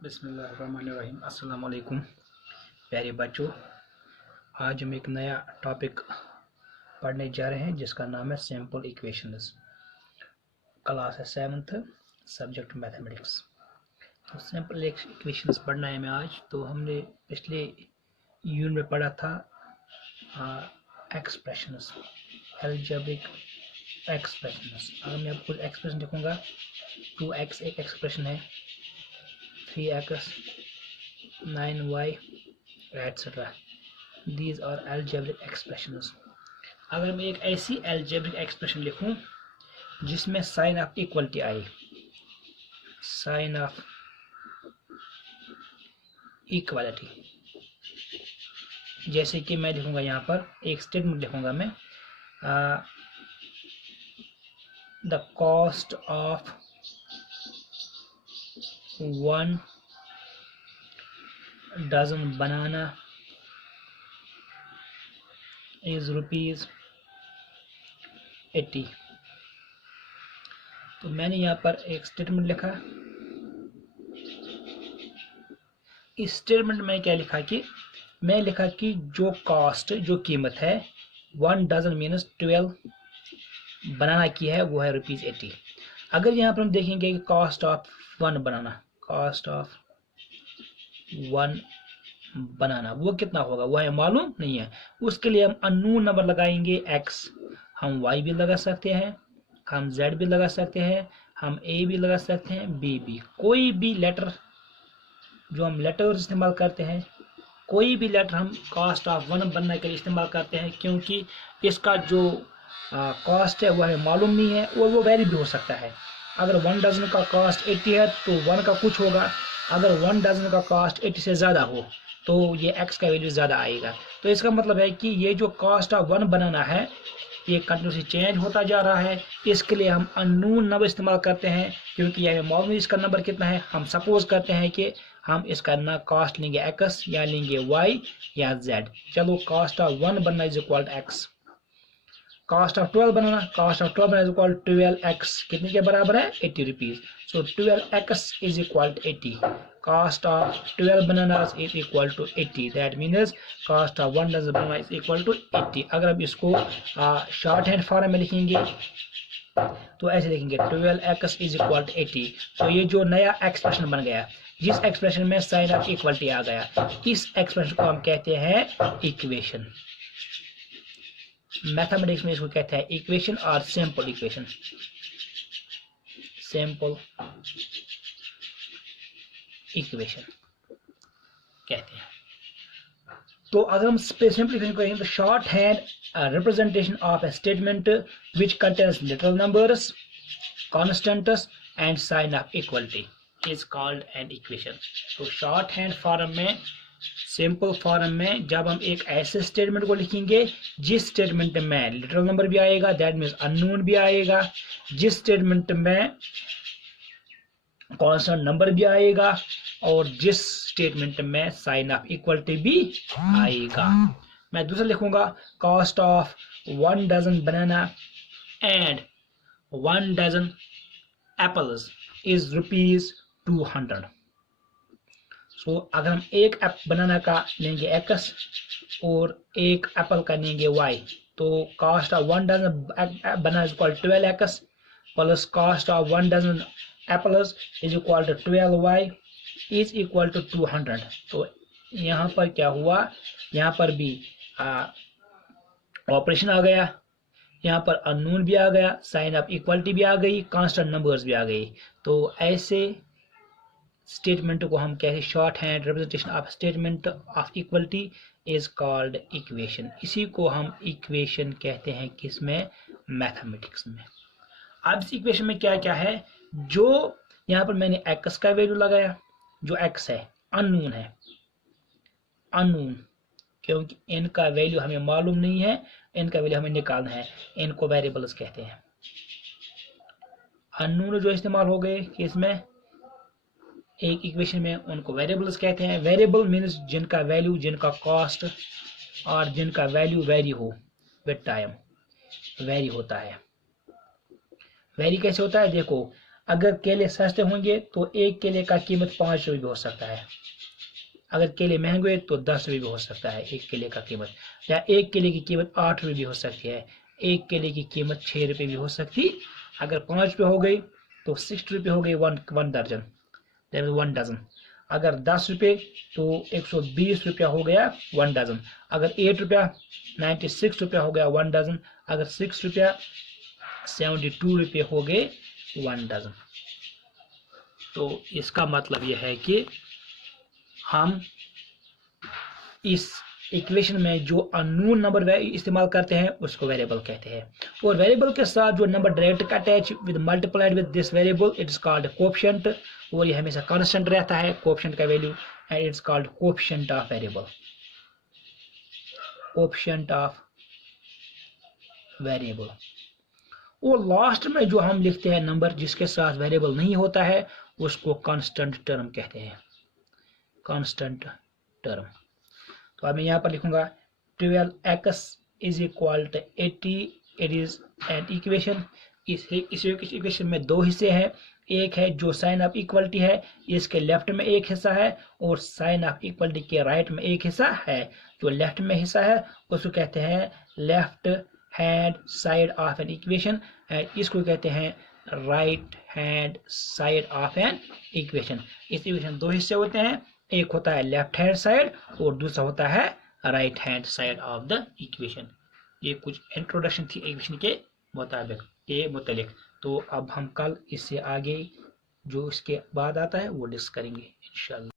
बिस्मिल्लाहिर्रहमानिर्रहीम। अस्सलाम वालेकुम प्यारे बच्चों। आज हम एक नया टॉपिक पढ़ने जा रहे हैं जिसका नाम है सिंपल इक्वेशंस। क्लास है 7th, सब्जेक्ट मैथमेटिक्स। तो सिंपल इक्वेशंस पढ़ना है हमें आज। तो हमने पिछले यूनिट में पढ़ा था एक्सप्रेशंस, अलजेब्रिक एक्सप्रेशंस। अगर मैं आपको कुछ एक्सप्रेशन लिखूंगा, 2x एक एक्सप्रेशन है, 3x, 9y etc. These are algebraic expressions. अगर मैं एक ऐसी algebraic expression लिखूं जिसमें साइन ऑफ इक्वलिटी आए, साइन ऑफ इक्वालिटी, जैसे कि मैं लिखूंगा यहाँ पर एक स्टेटमेंट लिखूंगा मैं, the cost of 1 dozen banana is ₹80। तो मैंने यहाँ पर एक स्टेटमेंट लिखा। इस स्टेटमेंट में क्या लिखा कि मैं लिखा कि जो कॉस्ट, जो कीमत है 1 डजन मीनस 12 बनाना की है वो है ₹80। अगर यहाँ पर हम देखेंगे कि cost of 1 banana, cost of 1 बनाना वो कितना होगा वो है मालूम नहीं है। उसके लिए हम अननोन नंबर लगाएंगे x, हम y भी लगा सकते हैं, हम z भी लगा सकते हैं, हम a भी लगा सकते हैं, b भी, कोई भी लेटर जो हम लेटर इस्तेमाल करते हैं, कोई भी लेटर हम कॉस्ट ऑफ 1 बनने के लिए इस्तेमाल करते हैं, क्योंकि इसका जो कॉस्ट है वो हमें मालूम नहीं है और वो वेरी भी हो सकता है। अगर 1 डजन का कॉस्ट 80 है तो 1 का कुछ होगा, अगर 1 डजन का कॉस्ट 80 से ज़्यादा हो तो ये x का वैल्यू ज़्यादा आएगा। तो इसका मतलब है कि ये जो कॉस्ट ऑफ 1 बनाना है ये कंटिन्यूसली चेंज होता जा रहा है। इसके लिए हम अननोन नंबर इस्तेमाल करते हैं, क्योंकि यह मालूम इसका नंबर कितना है। हम सपोज करते हैं कि हम इसका ना कॉस्ट लेंगे x या लेंगे y या z। चलो, cost of 1 banana is equal to x, cost of 12 banana, cost of 12 banana is equal to 12x, कितने के बराबर है 80 rupees. So 12x is equal to 80, cost of 12 bananas is equal to 80, that means cost of 1 dozen banana is equal to 80। अगर हम इसको short hand form में लिखेंगे तो ऐसे लिखेंगे 12x is equal to 80। तो ये जो नया एक्सप्रेशन बन गया, जिस एक्सप्रेशन में साइन ऑफ इक्वलिटी आ गया, इस एक्सप्रेशन को हम कहते हैं इक्वेशन। मैथमेटिक्स में इसको कहते हैं इक्वेशन और सिंपल इक्वेशन, सिंपल इक्वेशन कहते हैं। तो अगर हम सिंपलीफिकेशन करेंगे तो short hand representation of a statement which contains literal numbers, constants and sign of equality is called an equation. तो शॉर्ट हैंड फॉर्म में, सिंपल फॉर्म में, जब हम एक ऐसे स्टेटमेंट को लिखेंगे जिस स्टेटमेंट में लिटरल नंबर भी आएगा, दैट मीन्स अननोन भी आएगा, जिस स्टेटमेंट में कांस्टेंट नंबर भी आएगा और जिस स्टेटमेंट में साइन ऑफ इक्वलिटी भी आएगा। मैं दूसरा लिखूंगा cost of 1 dozen banana and 1 dozen apples is ₹200। So अगर हम एक बनाना का लेंगे x और एक एप्पल का लेंगे y, तो cost of 1 dozen banana is equal 12x plus cost of 1 dozen apples is equal to 12y is equal to 200। तो यहाँ पर क्या हुआ, यहाँ पर भी ऑपरेशन आ गया, यहाँ पर अननोन भी आ गया, साइन ऑफ इक्वलिटी भी आ गई, कांस्टेंट नंबर्स भी आ गई। तो ऐसे स्टेटमेंट को हम कहते हैं short hand representation of statement of equality is called equation. इसी को हम इक्वेशन कहते हैं किसमें, मैथमेटिक्स में। अब इस इक्वेशन में क्या क्या है, जो यहाँ पर मैंने x का वैल्यू लगाया, जो x है अननोन है, अननोन क्योंकि इनका वैल्यू हमें मालूम नहीं है, इनका वैल्यू हमें निकालना है, इनको वेरिएबल्स कहते हैं। अननोन जो इस्तेमाल हो गए कि इसमें एक इक्वेशन में, उनको वेरिएबल्स कहते हैं। वेरिएबल मीन्स जिनका वैल्यू, जिनका कॉस्ट और जिनका वैल्यू वेरी हो विद टाइम, वेरी होता है। वेरी कैसे होता है, देखो अगर केले सस्ते होंगे तो एक केले का कीमत 5 रुपये भी हो सकता है, अगर केले महंगे हुए तो 10 रुपये भी हो सकता है एक केले का कीमत, या एक केले की कीमत 8 रुपये भी हो सकती है, एक केले की कीमत 6 रुपये भी हो सकती। अगर 5 रुपये हो गई तो 60 रुपये हो गई वन दर्जन, वन डजन। अगर 10 रुपये तो 120 रुपया हो गया वन डजन। अगर 8 रुपया 96 रुपया हो गया वन डजन। अगर 6 रुपया 72 रुपये हो गए वन डजन। तो इसका मतलब यह है कि हम इस इक्वेशन में जो अननोन नंबर इस्तेमाल करते हैं उसको वेरिएबल कहते हैं, और वेरिएबल के साथ जो number direct attach with multiplied with this variable it is called coefficient, और ये हमेशा कांस्टेंट रहता है कोएफिशिएंट का value, and it's called coefficient of variable, coefficient of variable. और लास्ट में जो हम लिखते हैं नंबर जिसके साथ वेरिएबल नहीं होता है उसको कांस्टेंट टर्म कहते हैं, कांस्टेंट टर्म। तो अब मैं यहाँ पर लिखूंगा 12x is equal to 80, it is an equation. इस इक्वेशन में दो हिस्से हैं, एक है जो साइन ऑफ इक्वलिटी है, इसके लेफ्ट में एक हिस्सा है, और साइन ऑफ इक्वलिटी के राइट में एक हिस्सा है। जो लेफ्ट में हिस्सा है उसको कहते हैं left hand side of an equation, and इसको कहते हैं right hand side of N equation. इस इक्वेशन दो हिस्से होते हैं, एक होता है लेफ्ट हैंड साइड और दूसरा होता है right hand side of the equation. ये कुछ इंट्रोडक्शन थी इक्वेशन के मुताबिक। तो अब हम कल इससे आगे जो इसके बाद आता है वो डिस्कस करेंगे इंशाल्लाह।